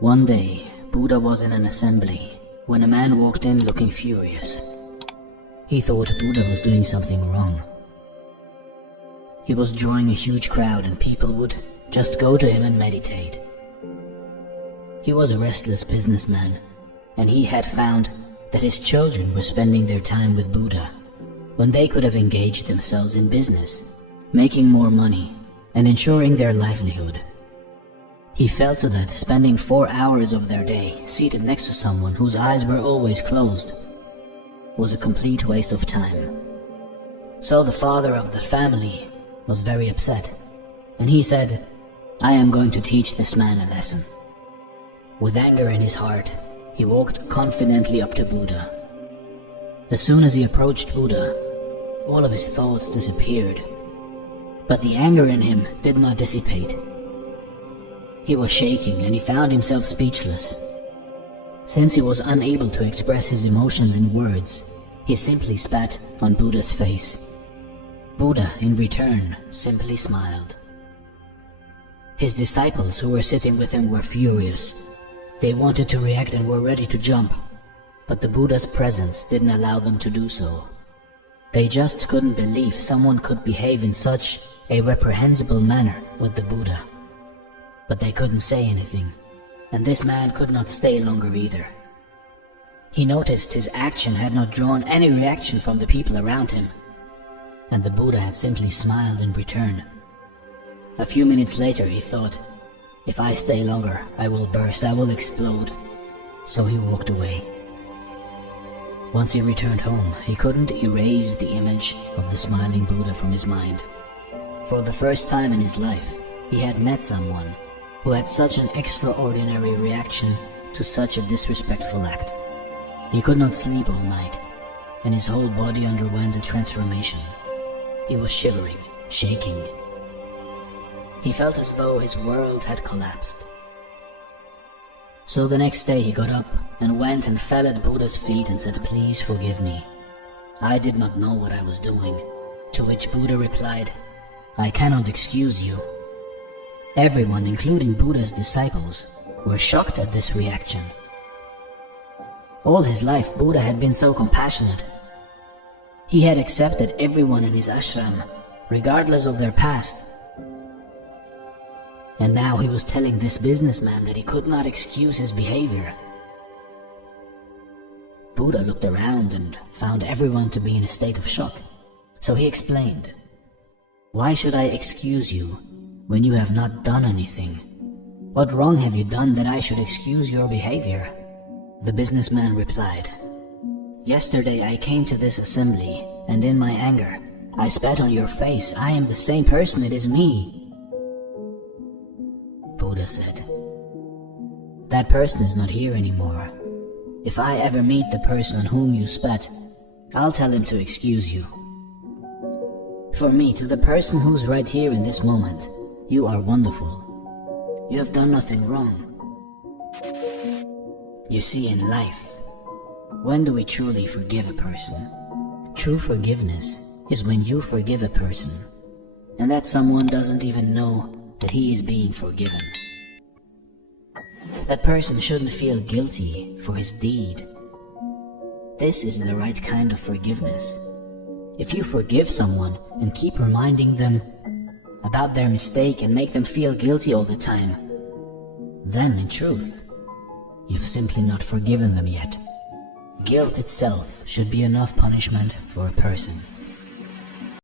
One day, Buddha was in an assembly when a man walked in looking furious. He thought Buddha was doing something wrong. He was drawing a huge crowd and people would just go to him and meditate. He was a restless businessman, and he had found that his children were spending their time with Buddha when they could have engaged themselves in business, making more money and ensuring their livelihood. He felt that spending 4 hours of their day seated next to someone whose eyes were always closed was a complete waste of time. So the father of the family was very upset, and he said, "I am going to teach this man a lesson." With anger in his heart, he walked confidently up to Buddha. As soon as he approached Buddha, all of his thoughts disappeared, but the anger in him did not dissipate. He was shaking and he found himself speechless. Since he was unable to express his emotions in words, he simply spat on Buddha's face. Buddha, in return, simply smiled. His disciples who were sitting with him were furious. They wanted to react and were ready to jump, but the Buddha's presence didn't allow them to do so. They just couldn't believe someone could behave in such a reprehensible manner with the Buddha. But they couldn't say anything, and this man could not stay longer either. He noticed his action had not drawn any reaction from the people around him, and the Buddha had simply smiled in return. A few minutes later he thought, "If I stay longer, I will burst, I will explode." So he walked away. Once he returned home, he couldn't erase the image of the smiling Buddha from his mind. For the first time in his life, he had met someone who had such an extraordinary reaction to such a disrespectful act. He could not sleep all night, and his whole body underwent a transformation. He was shivering, shaking. He felt as though his world had collapsed. So the next day he got up and went and fell at Buddha's feet and said, "Please forgive me. I did not know what I was doing." To which Buddha replied, "I cannot excuse you." Everyone, including Buddha's disciples, were shocked at this reaction. All his life, Buddha had been so compassionate. He had accepted everyone in his ashram, regardless of their past. And now he was telling this businessman that he could not excuse his behavior. Buddha looked around and found everyone to be in a state of shock. So he explained, "Why should I excuse you when you have not done anything? What wrong have you done that I should excuse your behavior?" The businessman replied, "Yesterday I came to this assembly, and in my anger, I spat on your face. I am the same person, it is me." Buddha said, "That person is not here anymore. If I ever meet the person on whom you spat, I'll tell him to excuse you. For me, to the person who's right here in this moment, you are wonderful. You have done nothing wrong." You see, in life, when do we truly forgive a person? True forgiveness is when you forgive a person, and that someone doesn't even know that he is being forgiven. That person shouldn't feel guilty for his deed. This is the right kind of forgiveness. If you forgive someone and keep reminding them about their mistake and make them feel guilty all the time, then in truth, you've simply not forgiven them yet. Guilt itself should be enough punishment for a person.